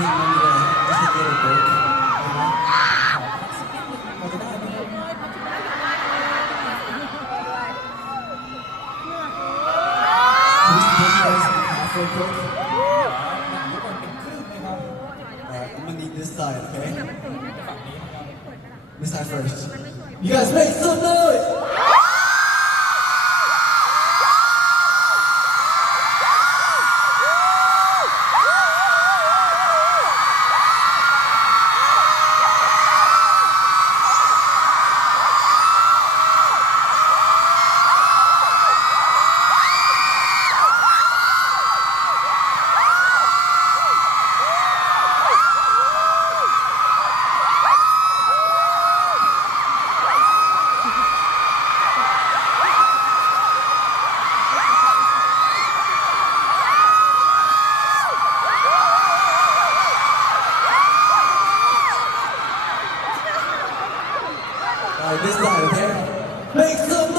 เพลงมันมีอะไรไม่ใช่เยอะเลยเราจะได้ไหมคุณจะได้สินค้าเฟิร์สทุกคนเป็นครึ่งไหมครับI'm gonna need this side, okay? This side first. You guys make some noise! This side, okay? Make some